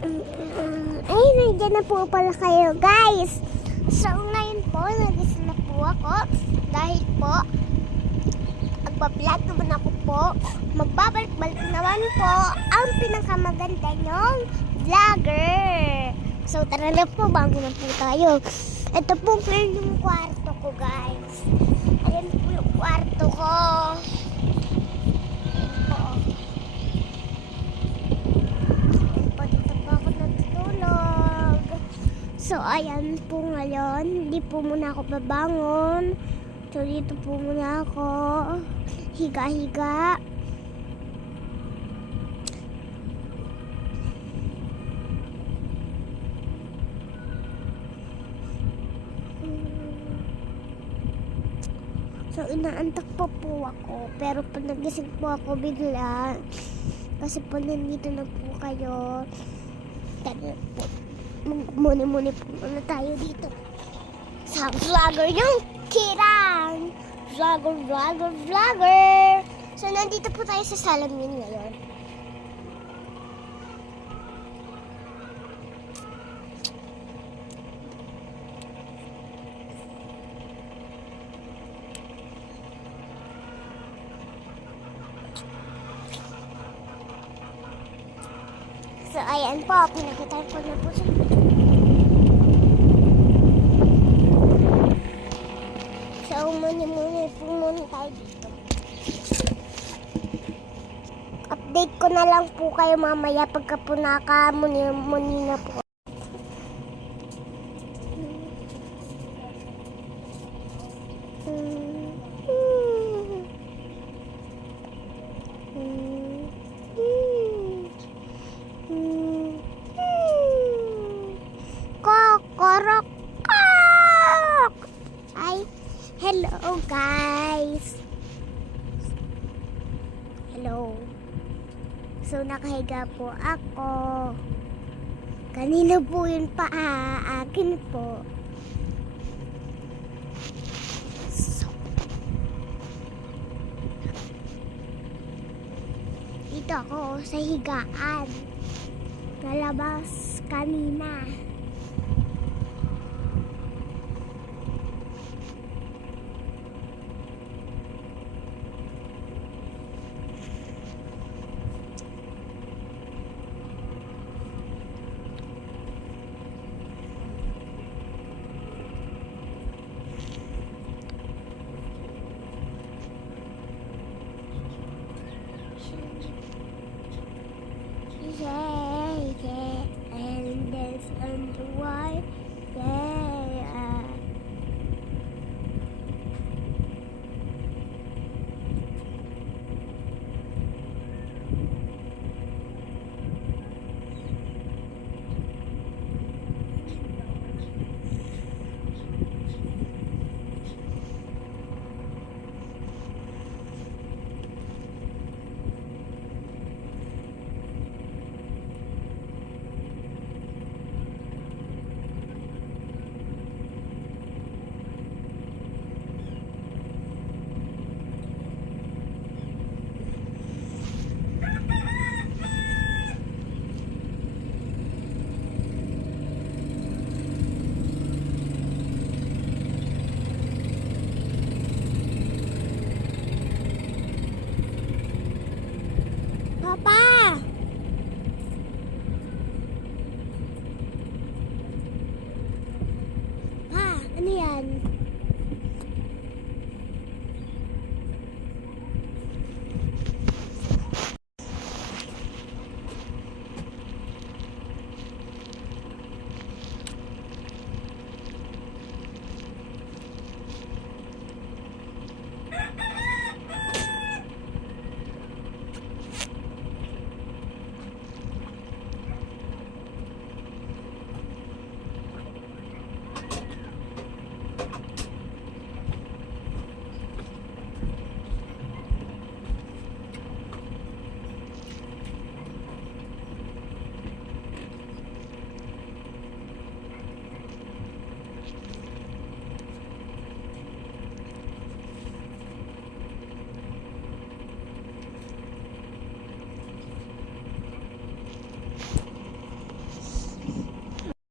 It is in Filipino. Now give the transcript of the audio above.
Ay, nandiyan na po pala kayo, guys. So, ngayon po, nagising na po ako. Dahil po, magbablog naman ako po. Magbabalik-balik naman po ang pinakamaganda nyong vlogger. So, tara na po, bago na po tayo. Ito po yung kwarto ko, guys. Ayan po yung kwarto ko. So, ayan po ngayon. Hindi po muna ako babangon. So, dito po muna ako. Higa-higa. So, inaantak pa po ako. Pero pag nagising po ako bigla, kasi po nandito na po kayo. Tara po. Muni-muni po muna tayo dito sa vlogger yung Kirang. Vlogger. So, nandito po tayo sa salamin ngayon. So, ayan po. Pinakita ko na po siya. So, muni-muni po muna tayo dito. Update ko na lang po kayo mamaya pagka po naka-muni na po. Kokorok. Ay, hello guys. Hello. So, nakahiga po ako. Kanina po yun pa akin po. So, dito ako sa higaan. Nalabas kanina. Yeah, and there's underwater. Yeah. Papa!